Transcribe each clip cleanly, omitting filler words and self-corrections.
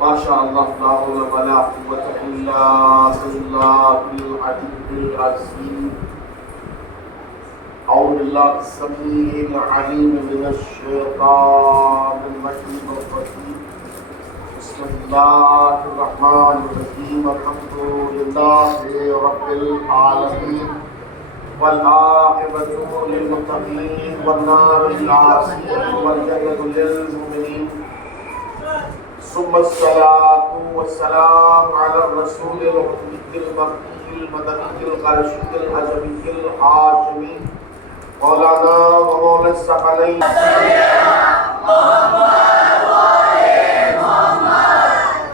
ماشاء اللہ لا حول ولا قوة الا باللہ العلی العظیم. اعوذ باللہ السمیع العلیم من الشیطان اللعین الرجیم. بسم اللہ الرحمن الرحیم. الحمد للہ رب العالمین والعاقبۃ للمتقین والنار للعاصین والجنة للمؤمنین. ثم الصلاة والسلام على الرسول الأمي المكي المدني القرشي العجمي الهاشمي مولانا ومولى الثقلين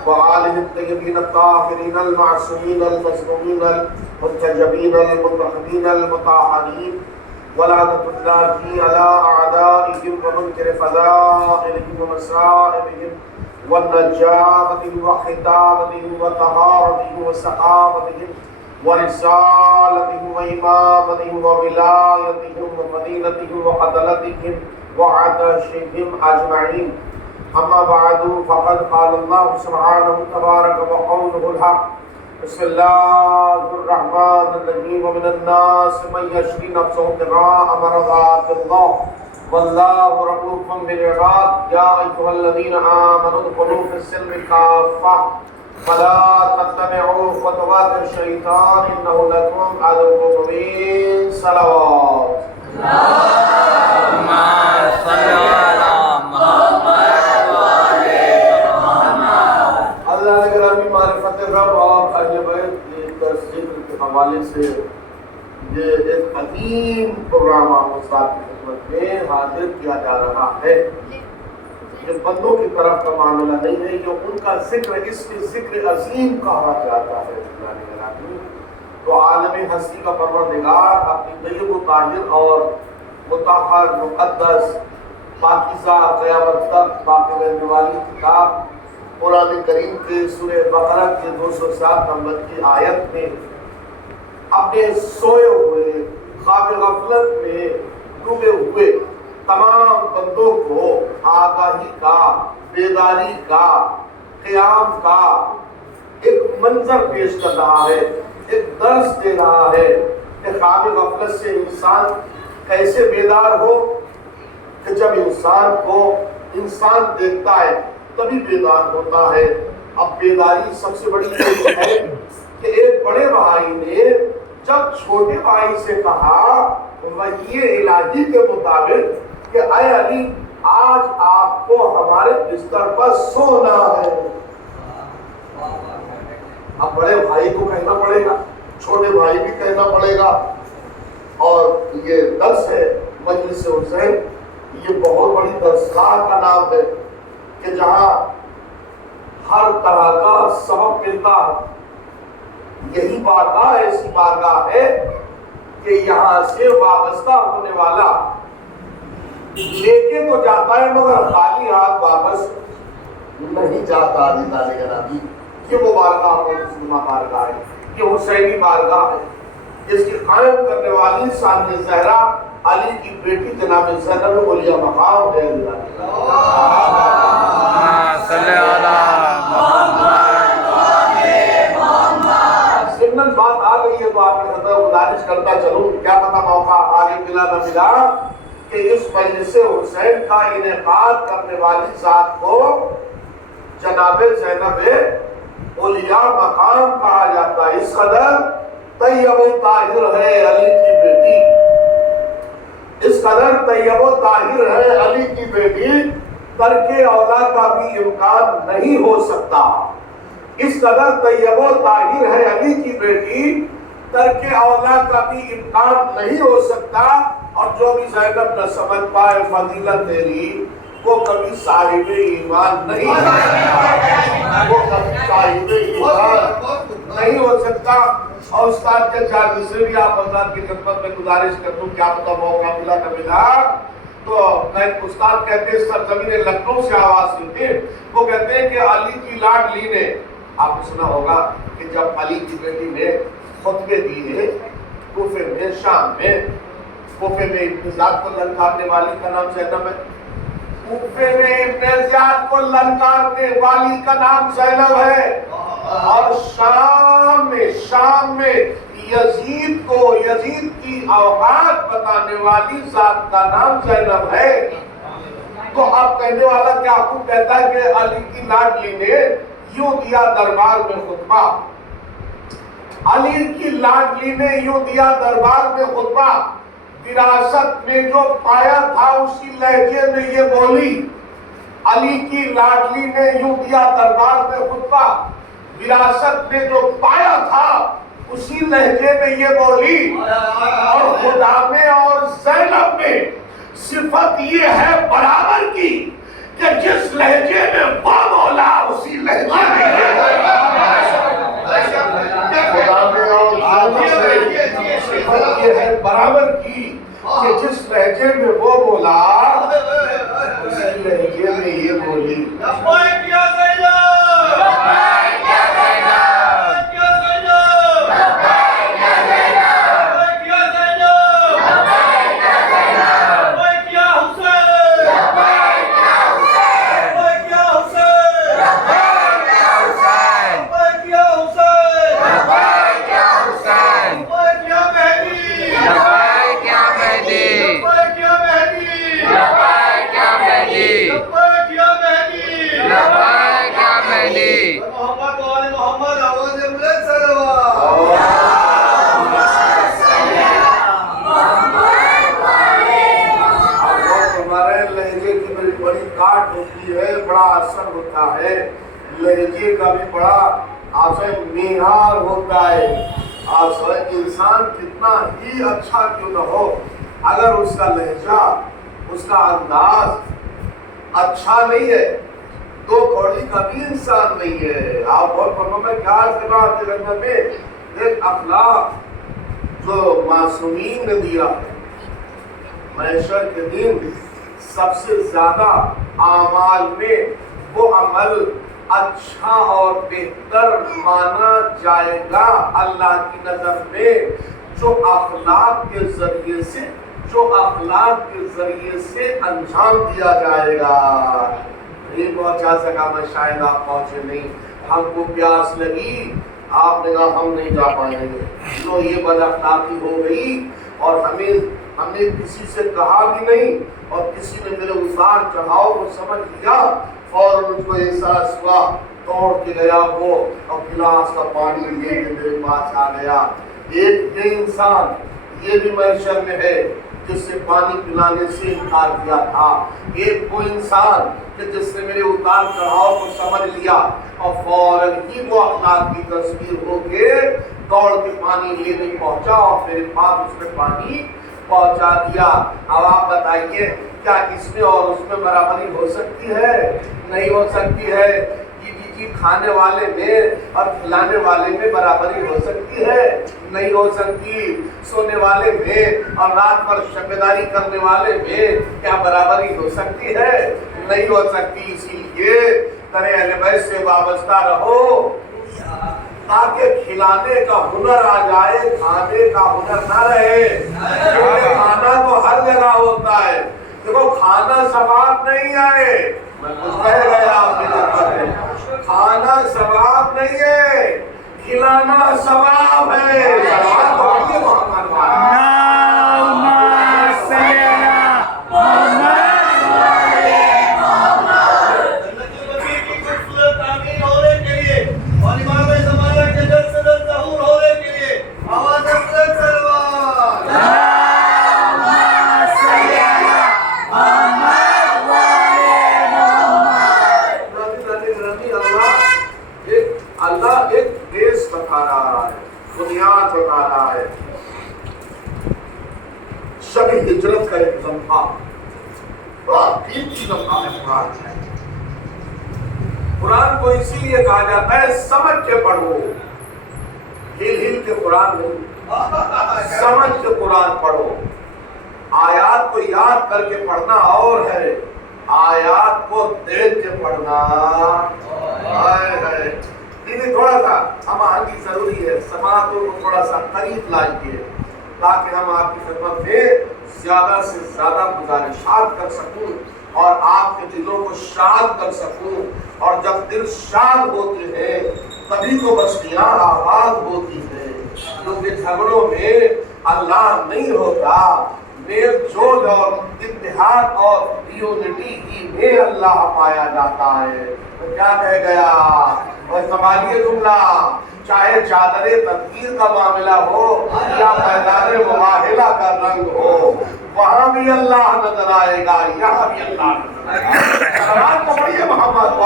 وآله الطيبين الطاهرين المعصومين المظلومين المنتجبين المنتخبين المطهرين ولعنة الله على أعدائهم ومنكر فضائلهم ومصائبهم والنجابتهم وختامتهم وطهارتهم وسخاوتهم ورسالتهم وإمامتهم وولايتهم وفضيلتهم وعدلتهم وعطشهم أجمعين. أما بعد فقد قال الله سبحانه تبارك وقوله الحق. بسم الله الرحمن الرحيم. ومن الناس من يشري نفسه ابتغاء مرضات الله والله رؤوف بالعباد. يا أيها الذين آمنوا ادخلوا في السلم كافة فلا تتبعوا خطوات الشيطان إنه لكم عدو مبين. صلوات اللهم صل على محمد وآل محمد. اللہ نے گرامی معرفت رب اور اہل بیت کے ذکر کے حوالے سے یہ ایک عظیم پروگرام آپ استاد کی خدمت میں حاضر کیا جا رہا ہے. یہ بندوں کی طرف کا معاملہ نہیں ہے، یہ ان کا ذکر، اس کے ذکر عظیم کہا جاتا ہے. تو عالم ہستی کا پروردگار اپنی طیب و طاہر اور مطہر مقدس پاکیزہ قیامت تک باقی رہنے والی کتاب قرآن کریم کے سورہ بقرہ کے 207 نمبر کی آیت میں اپنے سوئے ہوئے خواب غفلت میں ڈوبے ہوئے تمام بندوں کو آگاہی کا، بیداری کا، قیام کا ایک منظر پیش کر رہا ہے، ایک درس دے رہا ہے کہ خواب غفلت سے انسان کیسے بیدار ہو، کہ جب انسان کو انسان دیکھتا ہے تبھی بیدار ہوتا ہے. اب بیداری سب سے بڑی چیز ہے کہ ایک بڑے بھائی نے جب چھوٹے بھائی سے کہا وحی الہی کے مطابق کہ اے علی آج آپ کو ہمارے بستر پر سونا ہے. اب بڑے بھائی کو کہنا پڑے گا، چھوٹے بھائی بھی کہنا پڑے گا. اور یہ درس ہے مجلس حسین، یہ بہت بڑی درسگاہ کا نام ہے کہ جہاں ہر طرح کا سبق ملتا ہے. یہی بارگاہ ایسی بارگاہ ہے کہ یہاں سے وابستہ ہونے والا لے کے تو جاتا ہے مگر خالی ہاتھ واپس نہیں جاتا. یہ وہ بارگاہ مسلمہ بارگاہ ہے، یہ حسینی بارگاہ ہے. اس کی قائم کرنے والی ثانیہ زہرا علی کی بیٹی جناب زینب اولیاء مقام ہے. سمنن بات آ گئی ہے تو آپ کی خطر گزارش کرتا چلوں، کیا پتہ موقع آگے ملا نہ ملا، کہ اس مجلس حسین کا انعقاد کرنے والی ذات کو جناب زینب اولیاء مقام کہا جاتا ہے. اس قدر طیب و طاہر ہے علی کی بیٹی، اس قدر طیب و طاہر ہے علی کی بیٹی، ترک اولا کا بھی امکان نہیں ہو سکتا. اس قدر طیب و طاہر ہے علی کی بیٹی، ترک اولا کا بھی امکان نہیں ہو سکتا. اور جو بھی زینب نہ سمجھ پائے فضیلت تیری، وہ کبھی صاحب ایمان نہیں ہو سکتا، وہ کبھی صاحب ایمان نہیں ہو سکتا. اور استاد کے چار مصرے بھی آپ حضرات کی خدمت میں گزارش کر دوں، کیا پتہ موقع ملا نہ ملا. تو استاد کہتے ہیں سرزمین لکھنؤ سے آواز سنتے، وہ کہتے ہیں کہ علی کی لاڈلی نے، آپ نے سنا ہوگا کہ جب علی کی بیٹی نے خطبے دیے کوفے میں، شام میں، کوفے میں ابن ذات کو للکارنے والی کا نام زینب ہے. کوفے میں ابن زیاد کو للکارنے والی کا نام زینب ہے، اور شام میں یزید کی اوقات بتانے والی ذات کا نام زینب ہے۔ تو اب کہنے والا کیا خوب کہتا ہے کہ علی کی لاڈلی نے یوں دیا دربار میں خطبہ، علی کی لاڈلی نے یوں دیا دربار میں خطبہ، وراثت میں جو پایا تھا اسی لہجے میں یہ بولی۔ علی کی لاڈلی نے یوں دیا دربار میں خطبہ، وراثت میں جو پایا تھا اسی لہجے میں یہ بولی۔ اور خدا میں اور زینب میں صفت یہ ہے برابر کی کہ جس لہجے میں وہ بولا اسی لہجے میں خدا میں اور زینب میں صفت یہ ہے برابر کی کہ جس لہجے میں وہ بولا اسی لہجے میں یہ بولی۔ لہجے کا بھی بڑا معیار ہوتا ہے۔ انسان کتنا ہی اچھا کیوں نہ ہو، اگر اس کا لہجہ، اس کا انداز اچھا نہیں ہے تو کوڑی کا بھی انسان نہیں ہے۔ آپ بہت پڑھو میں کیا کرنا آپ کے گھر میں ایک اخلاق جو معصومین نے دیا ہے، محشر کے دن سب سے زیادہ اعمال میں وہ عمل اچھا اور بہتر مانا جائے گا اللہ کی نظر میں جو اخلاق کے ذریعے سے انجام دیا جائے گا۔ نہیں پہنچا سکا میں، شاید آپ پہنچے نہیں، ہم کو پیاس لگی، آپ نے کہا ہم نہیں جا پائیں گے، تو یہ بد اخلاقی ہو گئی، اور ہم نے کسی سے کہا بھی نہیں، اور کسی نے میرے اتار چڑھاؤ کو سمجھ لیا، فوراً اس کو احساس ہوا، دوڑ کے گیا وہ اور گلاس کا پانی لے کے میرے پاس آ گیا۔ ایک یہ انسان یہ بھی محشر میں ہے جس سے پانی پلانے سے انکار کیا تھا، ایک وہ انسان کہ جس نے میرے اتار چڑھاؤ کو سمجھ لیا اور فوراً ہی وہ اخلاق کی تصویر ہو کے دوڑ کے پانی لینے پہنچا اور میرے پاس اس میں پانی پہنچا دیا۔ اب آپ بتائیے کیا اس میں اور اس میں برابری ہو سکتی ہے؟ نہیں ہو سکتی ہے۔ جی کھانے والے میں اور کھلانے والے میں برابری ہو سکتی ہے؟ نہیں ہو سکتی۔ سونے والے میں اور رات بھر شبیداری کرنے والے میں کیا برابری ہو سکتی ہے؟ نہیں ہو سکتی۔ اسی لیے ترے اہل بیت سے وابستہ رہو تاکہ کھلانے کا ہنر آ جائے، کھانے کا ہنر نہ رہے۔ کیونکہ کھانا تو ہر جگہ ہوتا ہے، دیکھو کھانا ثواب نہیں ہے، میں کچھ کہہ گیا آپ کے لیے، کھانا ثواب نہیں ہے، کھلانا ثواب ہے۔ ثواب ہوگی محمد ہجرت کا ایک لمحہ بڑا قیمتی لمحہ ہے قرآن ہے۔ قرآن کو اسی لیے کہا جاتا ہے سمجھ کے پڑھو، ہل کے قرآن نہیں، سمجھ کے قرآن پڑھو۔ آیات کو یاد کر کے پڑھنا اور ہے، آیات کو دیکھ کے پڑھنا ہے۔ تھوڑا سا ہم آگے ضروری ہے، سماعتوں کو تھوڑا سا قریب لائیے تاکہ ہم آپ کی خدمت میں زیادہ سے زیادہ گزارشات کر سکوں اور آپ کے دلوں کو شاد کر سکوں. اور جب دل شاد ہوتے ہیں تبھی تو بستیاں آباد ہوتی ہیں. کیونکہ جھگڑوں میں اللہ نہیں ہوتا، میل جول اور اتحاد اور یونٹی ہی میں اللہ پایا جاتا ہے. تو کیا کہہ گیا؟ اور سنبھالیے جملہ، چاہے چادر تدبیر کا معاملہ ہو یا میدان مباہلہ کا رنگ ہو، وہاں بھی اللہ نظر آئے گا، یہاں بھی اللہ نظر آئے گا. سلام کو پڑھیے محمد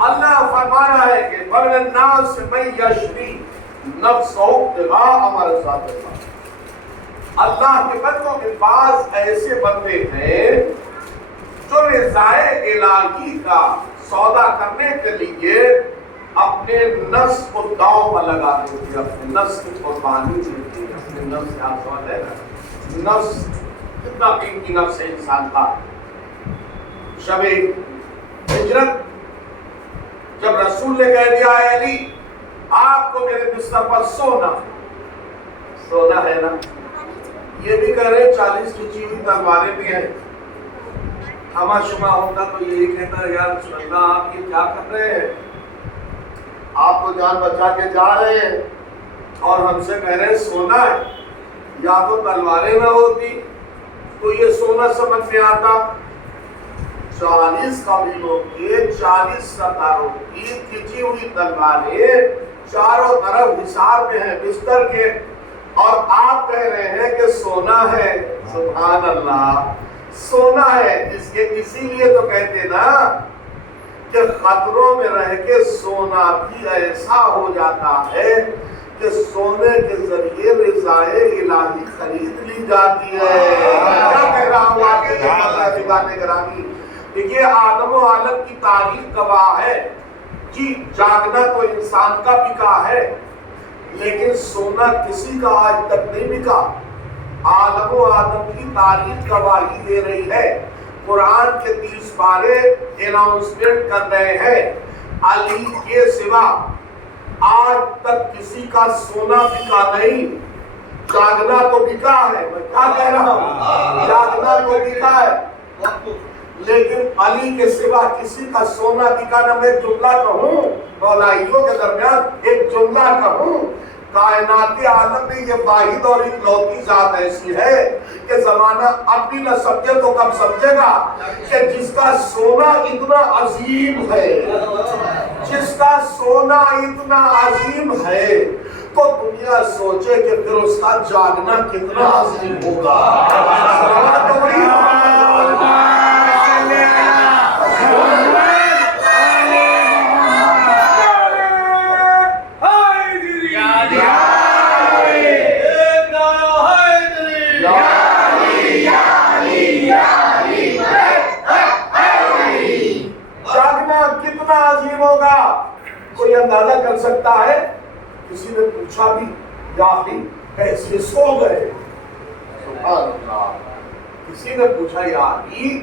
اللہ فرما رہا ہے کہ وَمِنَ النَّاسِ مَن يَشْرِي نَفْسَهُ ابْتِغَاءَ مَرْضَاتِ اللَّهِ. اللہ کے بندوں کے پاس ایسے بندے ہیں جو رضائے الہی کا سودا کرنے کے لیے اپنے نفس کو داؤں پر لگا دیتے ہیں، اپنے نفس کی قربانی دیتے ہیں. اپنے نفس سے آپ سمجھ رہے ہیں نفس کتنا قیمتی نفس ہے انسان کا. شب ہجرت جب رسول نے کہہ دیا ہے علی آپ کو میرے بستر پر سونا ہے نا، یہ بھی کہہ رہے 40 کھینچی ہوئی تلواریں بھی ہیں. ہما شما ہوتا تو یہی کہتا ہے یار رسول اللہ آپ یہ کیا کر رہے ہیں، آپ تو جان بچا کے جا رہے ہیں اور ہم سے کہہ رہے ہیں سونا ہے. یا تو تلواریں نہ ہوتی تو یہ سونا سمجھ میں آتا. 40 قبیلوں کے 40 سرداروں کی کھینچی ہوئی تلواریں چاروں طرف حصار میں ہیں بستر کے، اور آپ کہہ رہے ہیں کہ سونا ہے. سبحان اللہ، سونا ہے. اسی لیے تو کہتے نا کہ خطروں میں رہ کے سونا بھی ایسا ہو جاتا ہے کہ سونے کے ذریعے رضائے الہی خرید لی جاتی ہے. کیا کہہ رہا ہوں آپ کے اللہ کی باتیں گرامی. دیکھیے آدم و عالم کی تاریخ گواہ ہے جی، جاگنا تو انسان کا بکا ہے لیکن سونا کسی کا آج تک نہیں بکا. عالم و آدم کی تاریخ گواہی دے رہی ہے. قرآن کے 30 پارے اناؤنسمنٹ کر رہے ہیں علی کے سوا آج تک کسی کا سونا بکا نہیں. جاگنا تو بکا ہے، میں کیا کہہ رہا ہوں، جاگنا تو بکا ہے لیکن علی کے سوا کسی کا سونا بکا نہ. میں جملہ کہوں مولائیوں کے درمیان ایک جملہ کہوں، کائنات عالم میں یہ واحد اور اکلوتی ذات ایسی ہے کہ زمانہ اب بھی نہ سمجھے تو کب سمجھے گا کہ جس کا سونا اتنا عظیم ہے، جس کا سونا اتنا عظیم ہے تو دنیا سوچے کہ پھر اس کا جاگنا کتنا عظیم ہوگا. کوئی اندازہ کر سکتا ہے؟ کسی نے پوچھا بھی یا علی کیسے سو گئے؟ سبحان اللہ. کسی نے پوچھا یا علی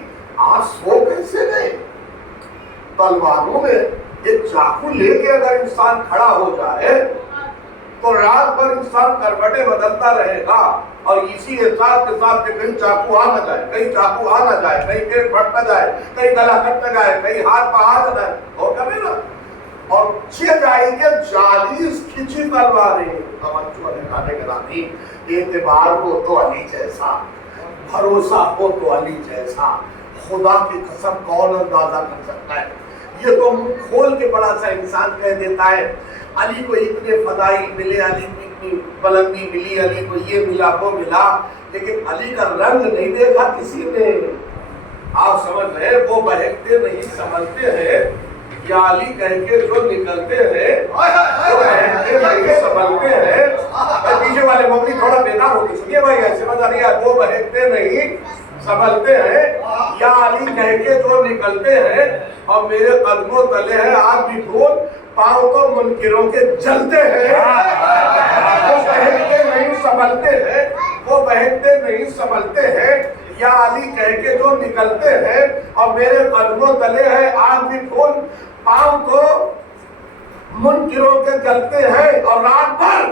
آپ سو کیسے گئے؟ تلواروں میں ایک چاقو لے کے اگر انسان کھڑا ہو جائے تو رات بھر انسان کروٹیں بدلتا رہے گا اور اسی احساس کے ساتھ کہ کہیں چاقو آ نہ جائے، کہیں چاقو آ نہ جائے، کہیں پیٹ پھٹ نہ جائے، کہیں گلا کٹ نہ جائے، کہیں ہاتھ پہ آ نہ جائے. اور کبھی نا اور چھ جائے کہ 40 کھینچی تلواریں. توجہ دکھانے کے رامی، اعتبار ہو تو علی جیسا، بھروسہ ہو تو علی جیسا. خدا کی قسم کون اندازہ کر سکتا ہے؟ یہ تو منہ کھول کے بڑا سا انسان کہہ دیتا ہے علی کو اتنے فضائل ملے، علی کو اتنی بلندی ملی، علی کو یہ ملا وہ ملا، لیکن علی کا رنگ نہیں دیکھا کسی نے. آپ سمجھ رہے ہیں وہ بہکتے نہیں سنبھلتے ہیں، یا علی کہہ کے جو نکلتے ہیں وہ بہکتے نہیں سنبھلتے ہیں. پیچھے والے مبنی تھوڑا بیدار ہو کے سنیے بھائی، ایسے مزہ نہیں ہے. وہ بہکتے نہیں سنبھلتے ہیں، یا علی کہہ کے جو نکلتے ہیں اور میرے قدموں تلے ہیں آگ بھی پھول، پاؤں تو منکروں کے جلتے ہیں. وہ بہکتے نہیں سنبھلتے ہیں، وہ بہکتے نہیں سنبھلتے ہیں، یا علی کہہ کے جو نکلتے ہیں اور میرے قدموں تلے ہیں آگ بھی پھول، پاؤں تو منکروں کے جلتے ہیں. اور رات بھر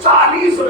40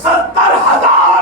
70,000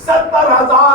70,000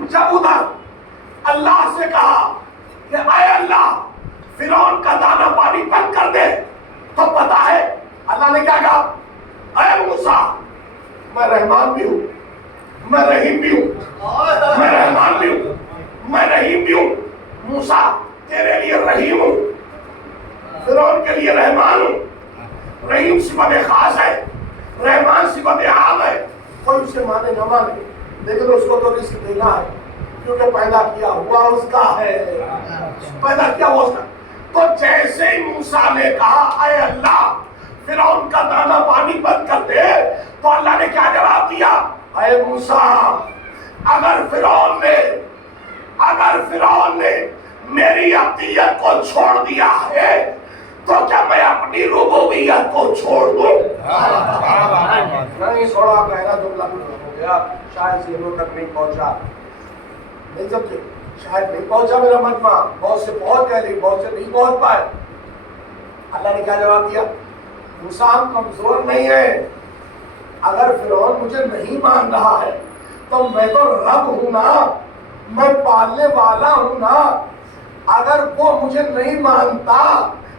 جب ادھر اللہ سے کہا کہ اے اللہ فرعون کا دانا پانی بند کر دے، تو پتا ہے اللہ نے کیا کہا؟ اے موسیٰ میں رحمان بھی ہوں، میں رحیم بھی ہوں، میں رحمان بھی ہوں، میں رحیم بھی ہوں۔ موسیٰ تیرے لیے رحیم ہوں، فرعون کے لیے رحمان ہوں۔ رحیم صفت خاص ہے، رحمان صفت عام ہے، کوئی اسے مانے نہ مانے، لیکن اس کو تو رزق دینا ہے کیونکہ پیدا کیا ہوا اس کا ہے، پیدا کیا ہوا اس کا۔ تو جیسے ہی موسیٰ نے کہا اے اللہ فرعون کا دانا پانی بند کر دے، تو اللہ نے کیا جواب دیا؟ اے موسیٰ اگر فرعون نے میری عبدیت کو چھوڑ دیا ہے تو کیا میں اپنی ربوبیت کو چھوڑ دوں؟ نہیں، تھوڑا گہرا جملہ ہو گیا، شاید ذہنوں تک نہیں پہنچا، نہیں سمجھے، شاید نہیں پہنچا میرا مجمع، بہت سے پہنچ گئے لیکن بہت سے نہیں پہنچ پائے۔ اللہ نے کیا جواب دیا؟ موسیٰ ہم کمزور نہیں ہیں، اگر فرعون مجھے نہیں مان رہا ہے تو میں تو رب ہوں نا، میں پالنے والا ہوں نا، اگر وہ مجھے نہیں مانتا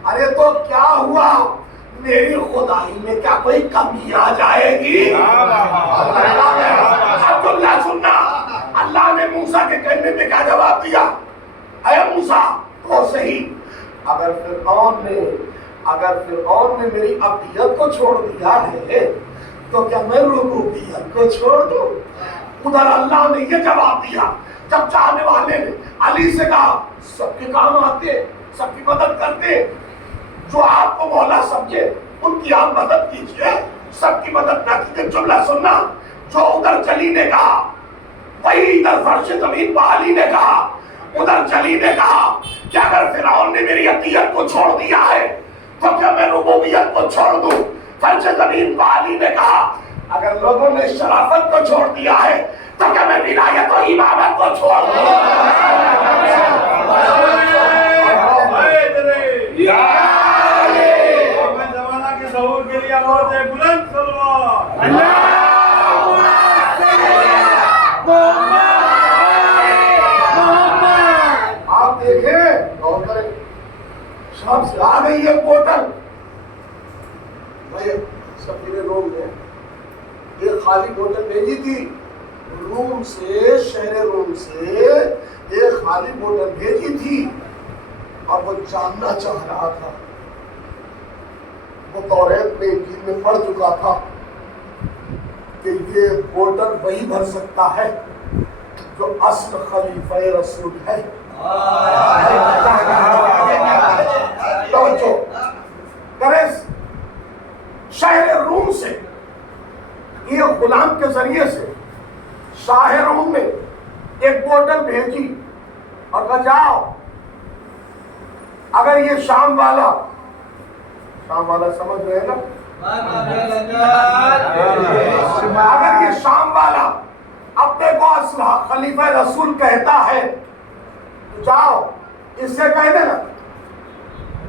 ارے تو کیا ہوا؟ میری خدائی میں کیا کوئی کمی آ جائے گی؟ عبداللہ سننا، اللہ نے موسیٰ کے کہنے میں کیا جواب دیا؟ اے موسیٰ تو صحیح، اگر فرعون نے میری عبدیت کو چھوڑ دیا ہے تو کیا میں ربوبیت کو چھوڑ دوں؟ ادھر اللہ نے یہ جواب دیا جب چاہنے والے نے علی سے کہا سب کے کام آتے، سب کی مدد کرتے، جو آپ کو مولا سمجھے ان کی آپ مدد کیجئے، سب کی مدد نہ کیجئے۔ جملہ سننا، جو ادھر جلی نے کہا وہی ادھر فرش زمین پہ علی نے کہا۔ ادھر جلی نے کہا کہ اگر فرعون نے میری عطیت کو چھوڑ دیا ہے تو کیا میں ربوبیت کو چھوڑ دوں؟ فرش زمین پہ علی نے کہا اگر لوگوں نے شرافت کو چھوڑ دیا ہے تو کیا میں ولایت و امامت کو چھوڑ دوں؟ کے لیے آواز ہے بلند صلوات۔ آپ دیکھیں غور کریں، شام سے آ گئی ہے بوتل، بھائی سفیر روم نے ایک خالی بوتل بھیجی تھی، روم سے، شہر روم سے ایک خالی بوتل بھیجی تھی، اور وہ جاننا چاہ رہا تھا، وہ توریت میں انجیل میں پڑھ چکا تھا کہ یہ بوتل وہی بھر سکتا ہے جو اصل خلیفہ رسول ہے۔ توجہ کریں، شہر روم سے یہ غلام کے ذریعے سے شاہ روم نے ایک بوتل بھیجی اور کہا جاؤ، اگر یہ شام والا سمجھ رہے ہیں نا، اگر یہ شام والا اپنے کو اسلحہ خلیفہ رسول کہتا ہے تو جاؤ اس سے کہہ دینا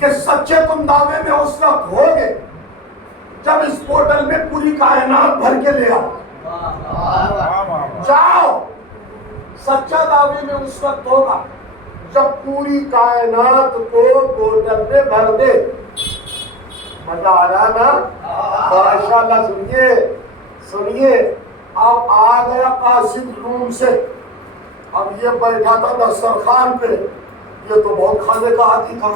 کہ سچے تم دعوے میں اس وقت ہوگے جب اس بوتل میں پوری کائنات بھر کے لے آؤ۔ جاؤ، سچا دعوے میں اس وقت ہوگا جب پوری کائنات کو بوتل میں بھر دے۔ مزہ آ رہا نا؟ ماشاءاللہ۔ سنیے، اب آ گیا قاسم روم سے، اب یہ بیٹھا تھا دسترخوان پہ، یہ تو بہت کھانے کا عادی تھا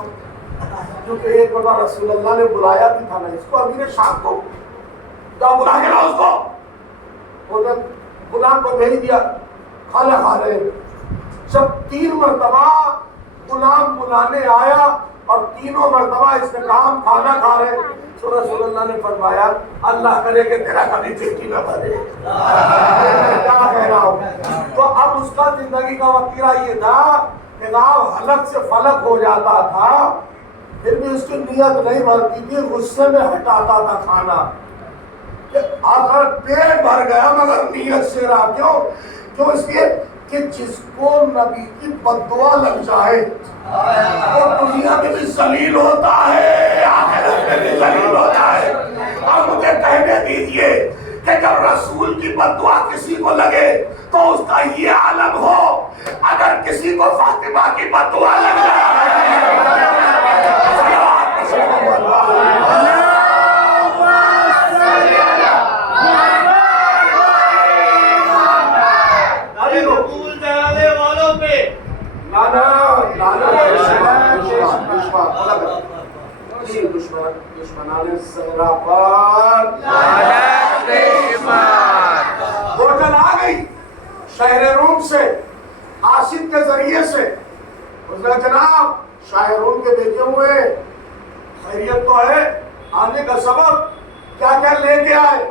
کیونکہ ایک بار رسول اللہ نے بلایا بھی تھا نا اس کو، امیر شام کو، جاؤ بلا کے لاؤ اس کو۔ غلام کو بھیج دیا، کھانا کھا رہے ہیں۔ جب 3 مرتبہ غلام بلانے آیا اور تینوں مرتبہ اس نے کہا ہم کھانا کھا رہے ہیں، تو رسول اللہ نے فرمایا اللہ کرے کہ تیرا کبھی پیٹ نہ بھرے۔ کیا کہہ رہا ہوں؟ تو اب اس کا زندگی کا وتیرہ یہ تھا کہ آپ حلق سے فلق ہو جاتا تھا، پھر بھی اس کی نیت نہیں بھرتی تھی، غصے میں ہٹاتا تھا کھانا، کہ آخر پیٹ بھر گیا مگر نیت سے رہا۔ کیوں اس لیے کہ جس کو نبی کی بددعا لگ جائے وہ دنیا میں بھی ذلیل ہوتا ہے، آخرت میں بھی ذلیل ہوتا ہے۔ اب مجھے کہنے دیجئے کہ جب رسول کی بددعا کسی کو لگے تو اس کا یہ عالم ہو، اگر کسی کو فاطمہ کی بددعا لگ دشمنان صحرا پر ہوٹل آ گئی شہر روم سے آصف کے ذریعے سے. اس نے جناب شاہ روم کے بیٹے ہوئے خیریت تو ہے، آنے کا سبب کیا کیا لے کے آئے،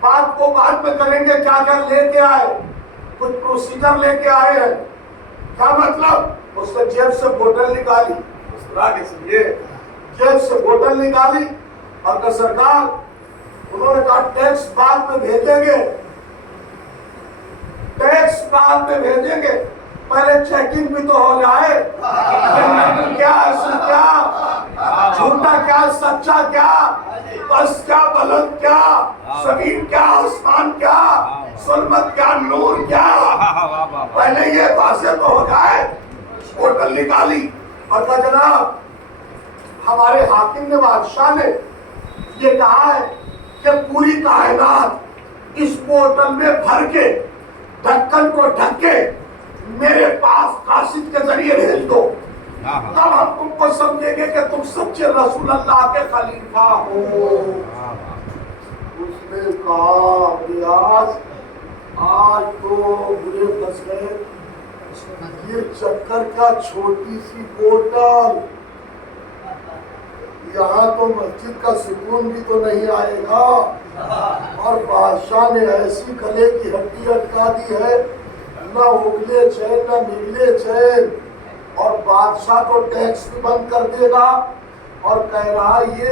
بات کو بعد میں کریں گے. کیا کیا لے کے آئے، کچھ پروسیجر لے کے آئے ہیں. کیا مطلب؟ اس نے جیب سے بوتل نکالی، اس طرح کے سمجھے، جیب سے بوتل نکالی اور کہ سرکار انہوں نے کہا ٹیکس بعد میں بھیجیں گے، ٹیکس بعد میں بھیجیں گے، پہلے چیکنگ بھی تو ہو جائے. کیا اصل کیا، جھوٹا کیا، سچا کیا، بس کیا، بلند کیا، زمین کیا، آسمان کیا، ظلمت کیا، نور کیا، پہلے یہ واضح تو ہو جائے. بوتل نکالی اور کہا جناب ہمارے حاکم نے، بادشاہ نے یہ کہا ہے کہ پوری کائنات اس بوتل میں بھر کے ڈھکن کو ڈھک کے میرے پاس قاصد کے ذریعے بھیج دو، تب ہم تم کو سمجھیں گے کہ تم سچے رسول اللہ کے خلیفہ ہو. اس نے کہا ریاض آج تو برے پھنس گئے، یہ چکر کیا چھوٹی سی بوتل، یہاں تو مسجد کا سکون بھی تو نہیں آئے گا، اور بادشاہ نے ایسی گلے کی ہڈی اٹکا دی ہے، نہ اگلے چین نہ نگلے چین، اور بادشاہ تو ٹیکس بھی بند کر دے گا. اور کہہ رہا یہ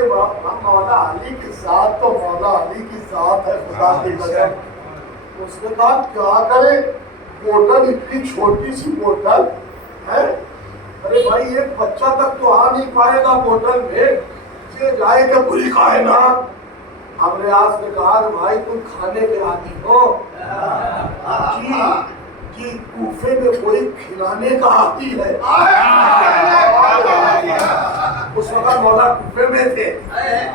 مولا علی کی ذات تو مولا علی کی ذات ہے، خدا کی قسم. اس نے کہا کیا کرے، بوتل اتنی چھوٹی سی بوتل ہے، ارے بھائی ایک بچہ تک تو آ نہیں پائے گا بوتل میں، یہ جائے کہ پوری کائنات. ہم ریاض نے کہا کہ بھائی تم کھانے کے عادی ہو جی، کوفے میں کوئی کھلانے کا عادی ہے. اس وقت مولا کوفے میں تھے،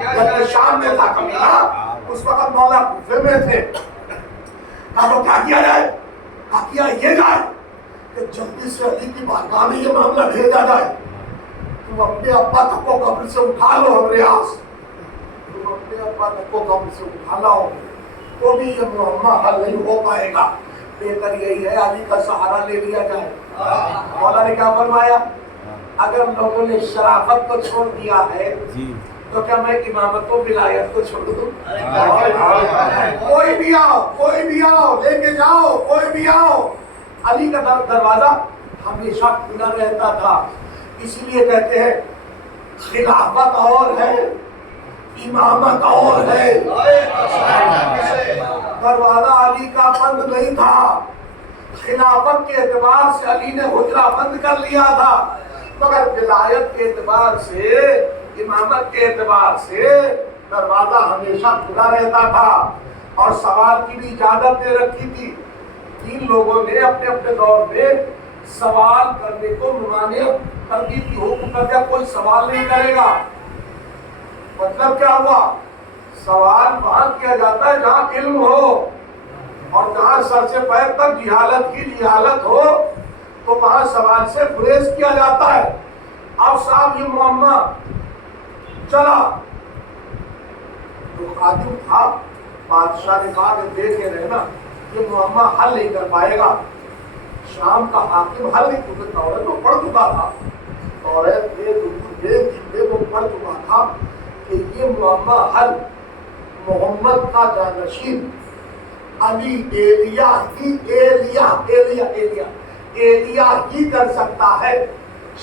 جبکہ شام میں تھا کمینا، اس وقت مولا کوفے میں تھے. کہا تو کیا کیا جائے، کہا کیا یہ جائے کہ جلدی سے علی کی بارگاہ میں یہ معاملہ بھیجا جائے. تم اپنے ابا تک کو قبر سے اٹھا لو، ہم ریاض تم اپنے ابا تک کو قبر سے اٹھا لاؤ تو بھی یہ معاملہ حل نہیں ہو پائے گا. بہتر یہی ہے علی کا سہارا لے لیا جائے. مولا نے کیا فرمایا، اگر لوگوں نے شرافت کو چھوڑ دیا ہے تو کیا میں امامت و ولایت کو چھوڑ دوں؟ کوئی بھی آؤ، کوئی بھی آؤ، لے کے جاؤ، کوئی بھی آؤ. علی کا دروازہ ہمیشہ کھلا رہتا تھا. اسی لیے کہتے ہیں خلافت اور ہے، امامت اور ہے. دروازہ علی کا بند نہیں تھا، خلافت کے اعتبار سے علی نے حجرہ بند کر لیا تھا، مگر ولایت کے اعتبار سے، امامت کے اعتبار سے دروازہ ہمیشہ کھلا رہتا تھا. اور سوال کی بھی اجازت دے رکھی تھی. تین لوگوں نے اپنے اپنے دور میں سوال کرنے کو ممانعت کر دی تھی، حکم کر دیا کوئی سوال نہیں کرے گا. مطلب کیا ہوا، سوال وہاں کیا جاتا ہے جہاں علم ہو، اور جہاں سر سے پیر تک جہالت کی جہالت ہو تو وہاں سوال سے گریز کیا جاتا ہے. اب صاحب یہ معاملہ چلا، جو خادم تھا بادشاہ نے کہا کہ دیکھے رہنا یہ معاملہ حل نہیں کر پائے گا. شام کا حاکم حل نہیں، کیونکہ توریت تو پڑھ چکا تھا، توریت میں وہ پڑھ چکا تھا کہ یہ معاملہ حل محمد کا جانشین علی ایلیا ہی کر سکتا ہے،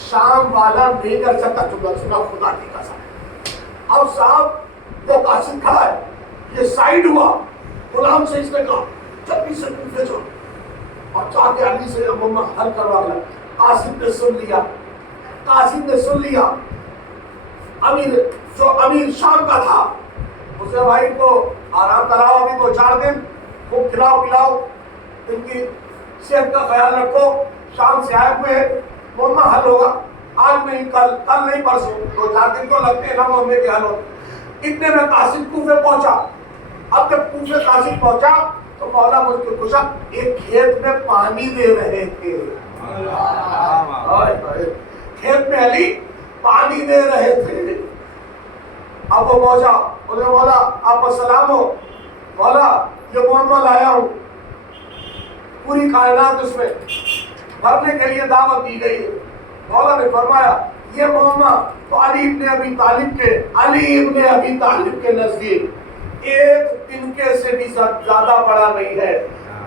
شام والا نہیں کر سکتا. جملہ سنا خدا کی قسم. اب صاحب وہ قاصد کھڑا ہے، یہ سائیڈ ہوا، غلام سے اس نے کہا جلدی سے کوفے چلو، اور جا کے علی سے معاملہ حل کروا لیا. قاصد نے سن لیا، قاصد نے سن لیا. امیر جو امیر شام کا تھا اسے بھائی کو آرام کراؤ، ابھی 2-4 دن خوب کھلاؤ پلاؤ، ان کی صحت کا خیال رکھو، شام سے آئے ہوئے معمہ حل ہوگا، آج نہیں کل نہیں پرسوں، 2-4 دن تو لگتے ہیں نا معاملے کے حل ہو۔ اتنے میں قاصد کوفے پہنچا۔ اب جب کوفے قاصد پہنچا تو مولا مجھ کو پوچھا، ایک کھیت میں پانی دے رہے تھے، کھیت میں علی پانی دے رہے تھے۔ اب وہ پہنچا، انہیں مولا آپ السلام ہو، مولا یہ معمہ لایا ہوں، پوری کائنات اس میں بھرنے کے لیے دعوت دی گئی ہے۔ مولا نے فرمایا یہ معمہ تو علی ابن ابی طالب کے نزدیک ایک تنکے سے بھی زیادہ بڑا نہیں ہے،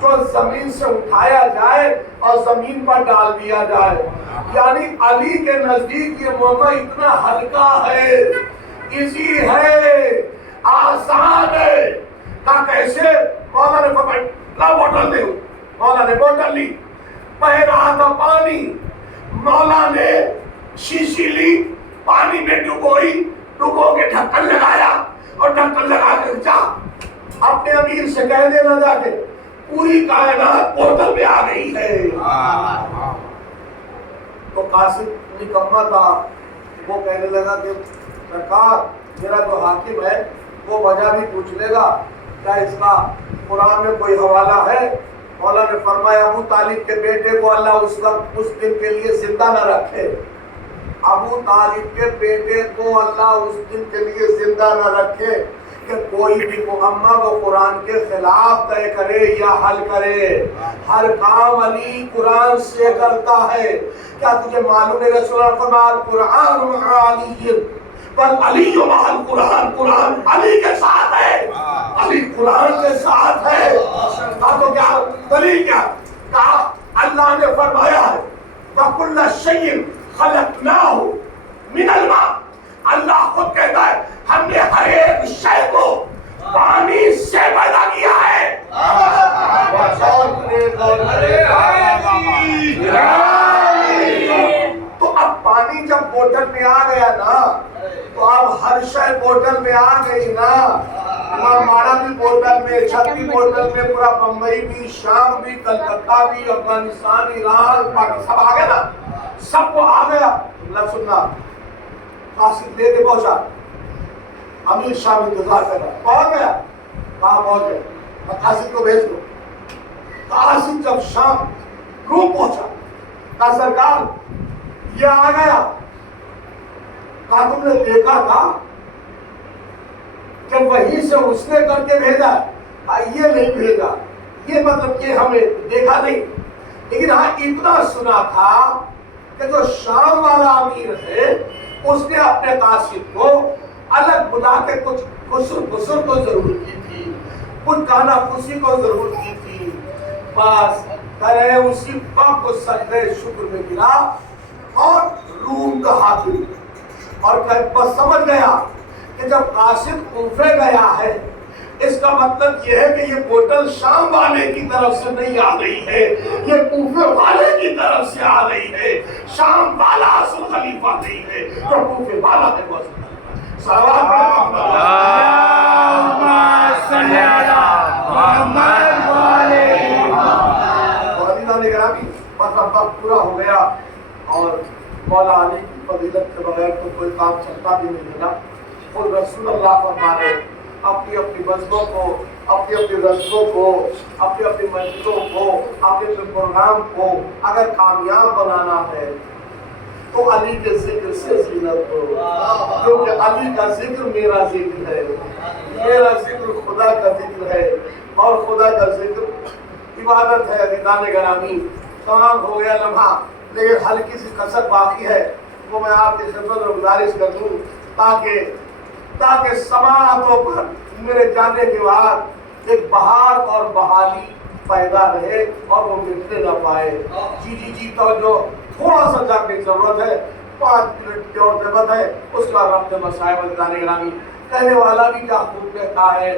جو زمین سے اٹھایا جائے اور زمین پر ڈال دیا جائے۔ یعنی علی کے نزدیک یہ معمہ اتنا ہلکا ہے، ایزی ہے، آسان ہے۔ کہا کیسے؟ مولا نے فرمایا لا بوتل دے، مولا نے بوتل لی، بہ رہا تھا پانی، مولا نے شیشی لی، پانی میں ڈبو کے ڈھکن لگایا اور ڈھکن لگا کے جا اپنے امیر سے کہہ دینا جا کے پوری کائنات بوتل میں آ گئی ہے۔ تو قاصد نکما تھا، وہ کہنے لگا کہ سرکار میرا جو حاکم ہے وہ وجہ بھی پوچھ لے گا، کیا اس کا قرآن میں کوئی حوالہ ہے؟ مولا نے فرمایا ابو طالب کے بیٹے کو اللہ اس دن کے لیے زندہ نہ رکھے، ابو طالب کے بیٹے کو اللہ اس دن کے لیے زندہ نہ رکھے کہ کوئی بھی معمہ وہ قرآن کے خلاف طے کرے یا حل کرے۔ ہر کام علی قرآن سے کرتا ہے۔ کیا تجھے معلوم ہے رسول اللہ فرمایا قرآن مع علی بل علی مع القرآن، قرآن علی کے ساتھ ہے، علی قرآن کے ساتھ ہے۔ کہا تو کیا دلیل کیا؟ کہا اللہ نے فرمایا ہے وَكُلَّ شَيْءٍ خَلَقْنَاهُ مِنَ الْمَاءِ، اللہ خود کہتا ہے ہم نے ہر ایک شے کو پانی سے پیدا کیا ہے۔ تو اب پانی جب بوتل میں آ گیا نا تو اب ہر شے بوتل میں آ گئی نا، ہمارا بھی بوتل میں، چھت بھی بوتل میں، پورا بمبئی بھی، شام بھی، کلکتہ بھی، افغانستان، ایران، پاکستان آ گیا نا، سب کو آ گیا۔ اللہ سننا، قاصد لے کے پہنچا، امیر شام انتظار کر رہا، پہنچ گیا، کہاں پہنچ گیا؟ قاصد کو بھیج دو۔ قاصد جب شام روم پہنچا، کہا سرکار یہ آ گیا۔ کہا تم نے دیکھا تھا؟ کہ وہیں سے اس نے کر کے بھیجا، یہ نہیں بھیجا، یہ مطلب کہ ہمیں دیکھا نہیں، لیکن ہاں اتنا سنا تھا کہ جو شام والا امیر ہے اس نے اپنے قاصد کو الگ بلا کے کچھ خسر کو ضرور کی تھی، کچھ گانا خوشی کو ضرور کی تھی، بس کرے اسی وقت کو سجدے شکر میں گرا اور روم کا حاکم، اور بس سمجھ گیا کہ جب قاصد کوفے گیا ہے اس کا مطلب یہ ہے کہ یہ بوتل شام والے کی طرف سے نہیں آ رہی ہے، یہ کوفے والے کی طرف سے آ رہی ہے۔ شام والا اصل خلیفہ نہیں ہے، تو کوفے والا ہے وہ اصل خلیفہ۔ صلوات اللہم صلی علی محمد و علی محمد۔ عزیزان گرامی، مطلب وقت پورا ہو گیا اور مولا علی کی فضیلت کے بغیر تو کوئی کام چلتا بھی نہیں ہے نا۔ خود رسول اللہ فرما رہے اپنی اپنی مذہبوں کو، اپنی اپنی رسموں کو، اپنی اپنی مسجدوں کو، اپنے اپنے پروگرام کو اگر کامیاب بنانا ہے تو علی کے ذکر سے زینت ہو، کیونکہ علی کا ذکر میرا ذکر ہے، میرا ذکر خدا کا ذکر ہے، اور خدا کا ذکر عبادت ہے۔ عزیزان گرامی، تمام ہو گیا لمحہ، لیکن ہلکی سی کسر باقی ہے، وہ میں آپ کی خدمت میں گزارش کر دوں تاکہ سماعتوں پر میرے جانے کے بعد ایک بہار اور بحالی پیدا رہے اور وہ مٹنے نہ پائے۔ جی توجہ، تھوڑا سا جانے کی ضرورت ہے، 5 منٹ کی اور ضرورت ہے، اس کے بعد رب مسائب عزیزان گرامی۔ کہنے والا بھی کیا خوب کہتا ہے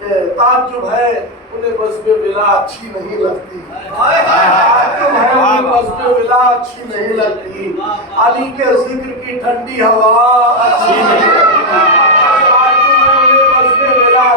کہ تعجب ہے انہیں بزم ولا اچھی نہیں لگتی، تعجب ہے انہیں بزم ولا اچھی نہیں لگتی، علی کے ذکر کی ٹھنڈی ہوا اچھی نہیں لگتی، تعجب ہے انہیں بزم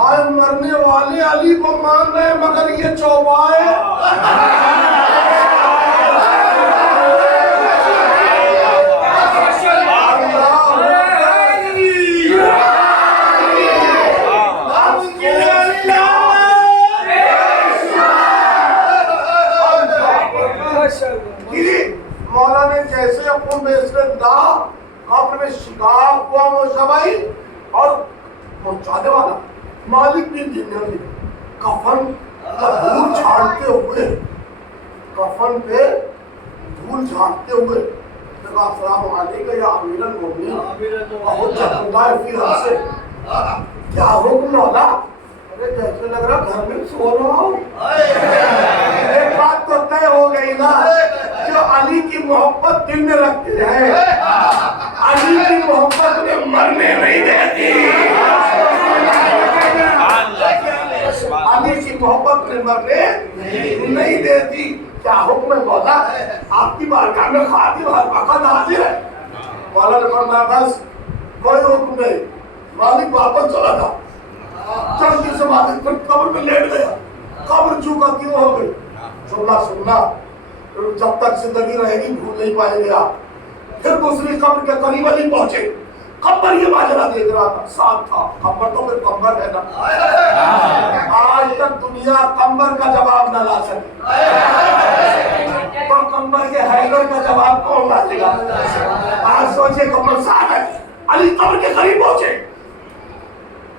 آئے مرنے والے علی کو مان رہے مگر یہ چوبائے مولا نے جیسے اپنے بیسرے دا قبر میں شکاف ہوا موشبائی اور پہنچانے والا مالک بن دینار نے کفن کا دھول جھاڑتے ہوئے کفن پہ دھول جھاڑتے ہوئے کہا السلام علیکم یا امیر المومنین حجت اللہ فی رأسے کیا حکم مولا؟ ارے جیسے لگ رہا گھر میں سو رہا ہوں ایک بات تو طے ہو گئی نا جو علی کی محبت دل میں رکھتے ہیں علی کی محبت میں مرنے نہیں دیتی علی کی محبت میں مرنے نہیں دیتی کیا حکم ہے مولا؟ آپ کی بارگاہ میں خادم ہر وقت حاضر ہے مولا نے فرمایا بس کوئی حکم نہیں مالک واپس چلا تھا چلتی سے مالک پھر قبر میں لیٹ گیا قبر چوکا کیوں ہو گئی سننا جب تک زندگی رہے گی بھول نہیں پائیں گے آپ پھر دوسری قبر کے قریب علی پہنچے قبر یہ ماجرا دیکھ رہا تھا ساتھ تھا قبر تو پھر قبر ہے نا آج تک دنیا قبر کا جواب نہ لا سکی تو قبر کے حیدر کا جواب کون لا گا آج سوچے قبر ساتھ ہے علی قبر کے قریب پہنچے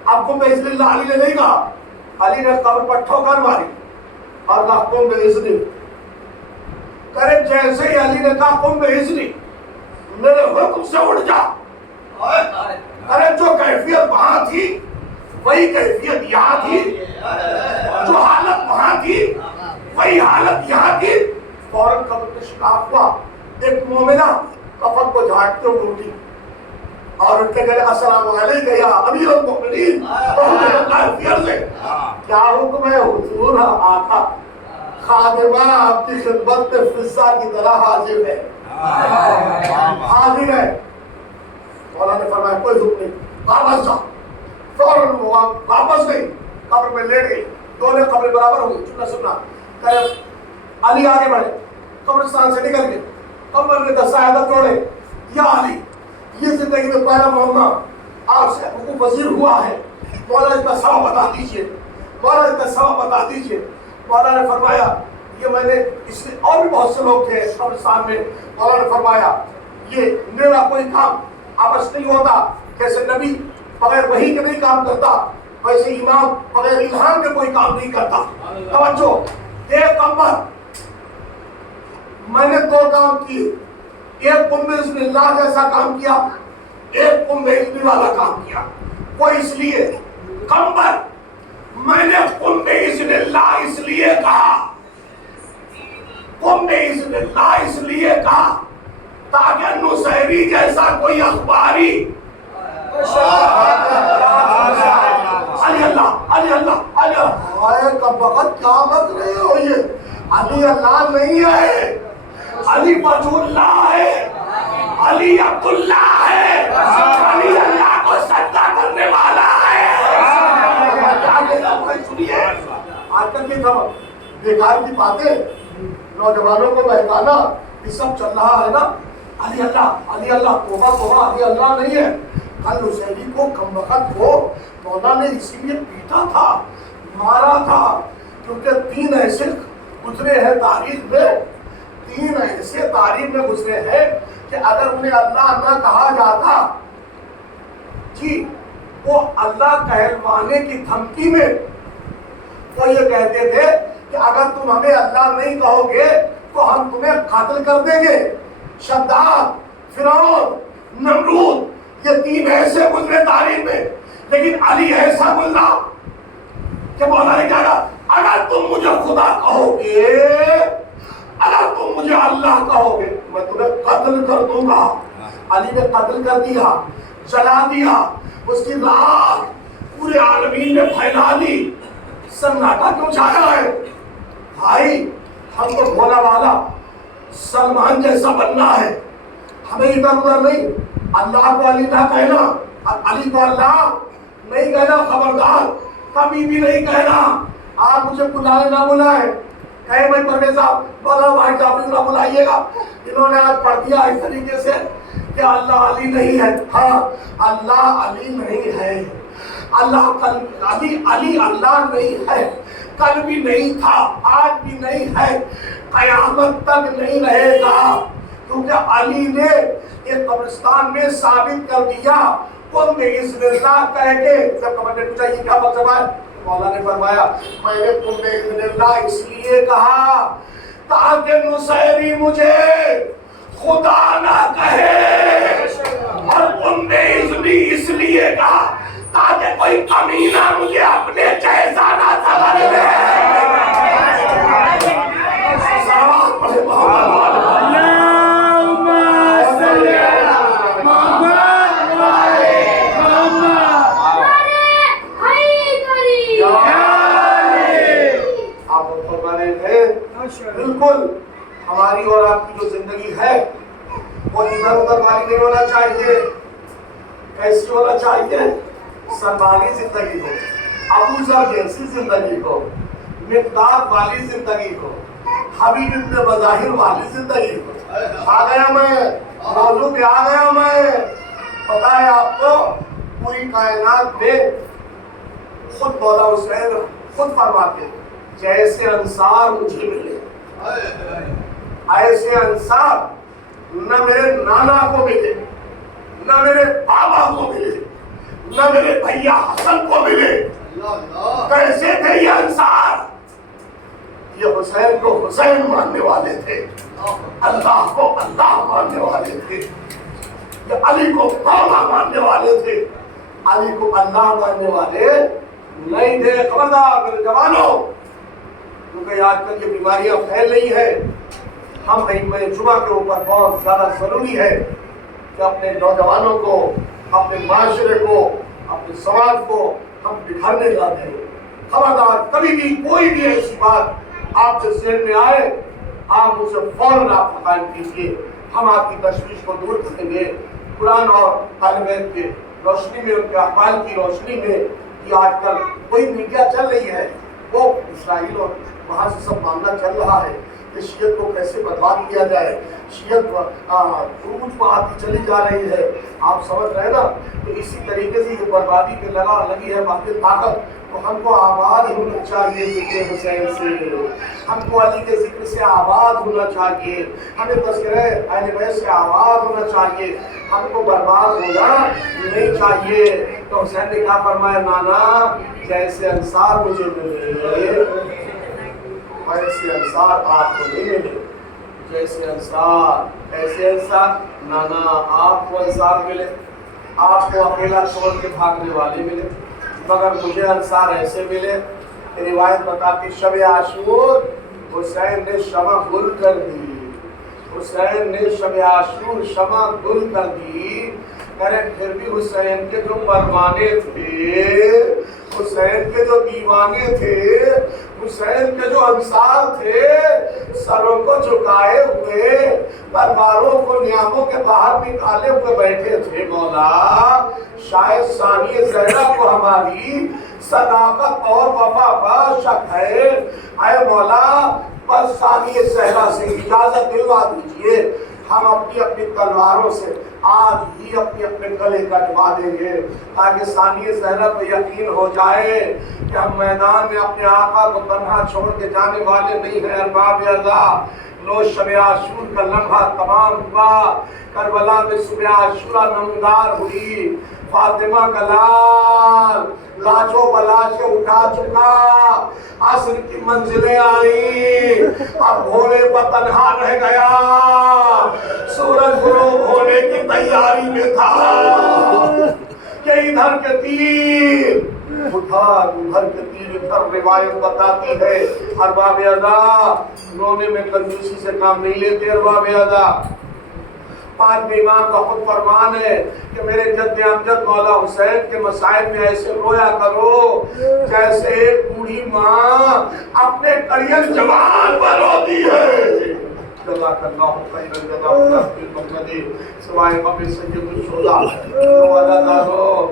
آپ کو بسم اللہ علی نے نہیں کہا علی نے قبر پر ٹھوکر ماری اور کہا قم بإذنی کرے جیسے ہی علی نے کہا قم بإذنی میرے حکم سے اٹھ جا ارے جو کیفیت وہاں تھی وہی کیفیت یہاں تھی جو حالت وہاں تھی وہی حالت یہاں تھی فوراً قبر پہ شکاف ہوا ایک مومنہ کفن کو جھاڑتے ہوئے اٹھی اور اٹھ کے کہے السلام علیکم یا امیر المؤمنین اللہ فی ارض کیا حکم ہے حضور آقا خادمہ آپ کی خدمت میں فضہ کی طرح حاضر ہے حاضر ہے مولا نے فرمایا کوئی حکم نہیں واپس جا فوراً واپس گئی قبر میں لیٹ گئی دونوں قبر برابر ہو گئی سننا کہ علی آگے بڑھے قبرستان سے نکل گئے قبر نے دستایدہ توڑے یا علی یہ زندگی میں پہلا معاملہ آپ سے حقوق وزیر ہوا ہے مولا اس کا سبب بتا دیجئے مولا اس کا سبب بتا دیجئے مولا نے فرمایا یہ میں نے اس میں اور بھی بہت سے لوگ تھے قبرستان میں مولا نے فرمایا یہ میرا کوئی کام آپس نہیں ہوتا جیسے نبی بغیر وحی کے نہیں کام کرتا ویسے امام بغیر الہام کے کوئی کام نہیں کرتا توجہ دیکھ قبر میں نے دو کام کیے ایک قم بإذن اللہ جیسا کام کیا ایک قم بإذن والا کام کیا وہ اس لیے قمر میں نے قم بإذن اللہ اس لیے کہا قم بإذن اللہ اس لیے کہا تاکہ نصیری جیسا کوئی اخباری علی اللہ علی اللہ علی اللہ آئے کب وقت کیا بک رہے ہو یہ علی اللہ نہیں ہے علی وجہ اللہ ہے علی عبداللہ ہے علی اللہ کو سجدہ کرنے والا ہے سنیے آج تک یہ تھا بیکار کی باتیں نوجوانوں کو بہکانا یہ سب چل رہا ہے نا علی اللہ توبہ توبہ علی اللہ نہیں ہے کل حسینی کو کم وقت کو مولا نے اسی لیے پیٹا تھا مارا تھا کیونکہ تین ایسے گزرے ہیں تاریخ میں تین ایسے تاریخ میں گزرے ہیں کہ اگر انہیں اللہ نہ کہا جاتا جی وہ اللہ کہلوانے کی دھمکی میں وہ یہ کہتے تھے کہ اگر تم ہمیں اللہ نہیں کہو گے تو ہم تمہیں قتل کر دیں گے شداد فرعون نمرود یہ تین ایسے گزرے تاریخ میں لیکن علی ایسا گزرا کہ مولا نے کہا اگر تم مجھے خدا کہو گے اگر تم مجھے اللہ کہو گے میں تمہیں قتل کر دوں گا علی نے قتل کر دیا جلا دیا اس کی راکھ پورے عالمین نے پھیلا دی سناٹا کیوں چھایا ہے بھائی ہم کو بھولا والا سلمان جیسا بننا ہے ہمیں ادھر ادھر نہیں اللہ کو علی نہ کہنا علی کو اللہ نہیں کہنا خبردار، کبھی بھی نہیں کہنا آپ مجھے بلانے نہ بلائیں، کہے بھائی پرویز صاحب مولانا بھائی جعفری نہ بلائیے گا، انہوں نے آج پڑھ دیا اس طریقے سے کہ اللہ علی نہیں ہے۔ ہاں اللہ علی نہیں ہے، اللہ علی اللہ نہیں ہے، کل بھی نہیں تھا، آج بھی نہیں ہے، قیامت تک نہیں رہے گا، کیونکہ علی نے یہ قبرستان میں ثابت کر دیا کن باذن اللہ کہہ کے۔ جب قبر نے پوچھا یہ کیا مطلب ہے، مولا نے فرمایا میں نے کن باذن اللہ اس لیے کہا تاکہ نصیری مجھے خدا نہ کہے، اور کن باذنی اس لیے کہا تاکہ کوئی کمینہ مجھے اپنے جیسا نہ سمجھ لے۔ صلوات پڑھے محمد بالکل ہماری اور آپ کی جو زندگی ہے وہ ادھر ادھر والی نہیں ہونا چاہیے، کیسی ہونا چاہیے، سنبھالی زندگی ہو، ابو ذر جیسی زندگی ہو، مقداد والی زندگی ہو، حبیب ابن بظاہر والی زندگی ہو۔ آ گیا میں موضوع پہ آ گیا میں، پتا ہے آپ کو پوری کائنات میں خود مولا حسین خود فرماتے جیسے انصار مجھے ملے ایسے انصار نہ میرے نانا کو ملے، نہ میرے بابا کو ملے، نہ میرے بھیا حسن کو ملے۔ کیسے تھے یہ انصار؟ یہ حسین کو حسین ماننے والے تھے، اللہ کو اللہ ماننے والے تھے، یہ علی کو مولا ماننے والے تھے، علی کو اللہ ماننے والے نہیں تھے۔ خبردار میرے جوانوں، کیونکہ آج کل یہ بیماریاں پھیل رہی ہے، ہم ائمہ جمعہ کے اوپر بہت زیادہ ضروری ہے کہ اپنے نوجوانوں کو، اپنے معاشرے کو، اپنے سماج کو ہم بکھرنے نہ دیں۔ خبردار کبھی بھی کوئی بھی ایسی بات آپ کے ذہن میں آئے آپ مجھ سے فوراً رابطہ قائم کیجیے، ہم آپ کی تشویش کو دور کریں گے۔ قرآن اور اہل بیت کی روشنی میں، ان کے احوال کی روشنی میں، یہ آج کل کوئی میڈیا چل رہی ہے، وہ اسرائیل اور وہاں سے سب معاملہ چل رہا ہے کہ شیعت کو کیسے برباد کیا جائے، شیعت عروج پر آتی چلی جا رہی ہے۔ آپ سمجھ رہے ہیں نا، تو اسی طریقے سے یہ بربادی پہ لگی ہے باقی طاقت، تو ہم کو آباد ہونا چاہیے ذکر حسین سے، ہم کو علی کے ذکر سے آباد ہونا چاہیے، ہمیں تذکرہ اہل بیت سے آباد ہونا چاہیے، ہم کو برباد ہونا نہیں چاہیے۔ تو حسین نے کیا فرمایا، نانا جیسے انصار مجھے ملے ایسے انصار آپ کو نہیں ملے، جیسے انصار ایسے انصار، نانا آپ کو انصار ملے، آپ کو اکیلا چھوڑ کے بھاگنے والے ملے، مگر مجھے انصار ایسے ملے۔ روایت بتاتی شب عاشور حسین نے شمع گل کر دی، حسین نے شب عاشور شمع گل کر دی، پھر بھی حسین کے جو پروانے تھے، حسین کے جو دیوانے تھے، حسین کے جو انصار تھے، سروں کو جھکائے ہوئے، تلواروں کو نیاموں کے باہر نکالے ہوئے بیٹھے تھے۔ مولا شاید ثانی زہرا کو ہماری صداقت اور وفا کا شک ہے، اے مولا بس ثانی زہرا سے اجازت دلوا دیجئے، ہم اپنی اپنی تلواروں سے آج ہی اپنے گلے کٹوا دیں گے، تاکہ ثانی زہرا کو یقین ہو جائے کہ ہم میدان میں اپنے آقا کو تنہا چھوڑ کے جانے والے نہیں ہیں۔ ارباب اللہ، لو شب عاشور کا لمحہ تمام ہوا، کربلا میں صبح عاشورہ نمودار ہوئی، فاطمہ کا لال لاجو بلاج اٹھا چکا، عصر کی منزلیں آئیں، اب بھولے پر تنہا رہ گیا، سورج غروب ہونے کی تیاری میں تھا کہ ادھر کے تیر ادھر کے تیر ادھر۔ روایت بتاتی ہے ارباب ادا رونے میں کنجوسی سے کام نہیں لیتے۔ ارباب ادا پانچ امام کا خود فرمان ہے کہ میرے جد امجد مولا حسین کے مسائل میں ایسے رویا کرو جیسے ایک بوڑھی ماں اپنے کڑیل جوان پر روتی ہے۔ جزاک اللہ خیر الجزا محمد سوائے غم سید الشہداء۔ وعدہ دارو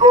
2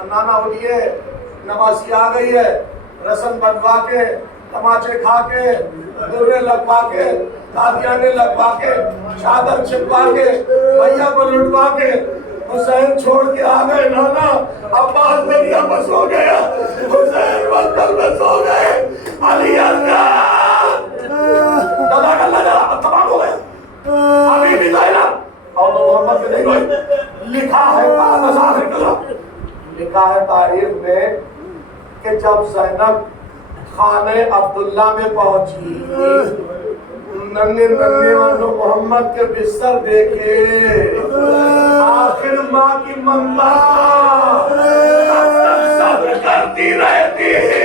نانا اٹھیے، نمازی آ گئی ہے، رسم بنوا کے، تماچے کھا کے، درے لگوا کے، قادیانے لگوا کے، چادر چھپوا کے، بھیا کو لٹوا کے حسین چھوڑ کے آ گئے۔ نانا عباس دنیا میں سو گیا، حسین منزل میں سو گئے، علی اصغر جزاک اللہ جرا تمام ہو گئے۔ ابھی بھی زینب اور محمد میں نہیں ہوئی۔ لکھا ہے لکھا ہے تاریخ میں کہ جب زینب خانے عبداللہ میں پہنچی، ننے والوں محمد کے بستر دیکھے، آخر ماں کی ممتا صبر کرتی رہتی ہے۔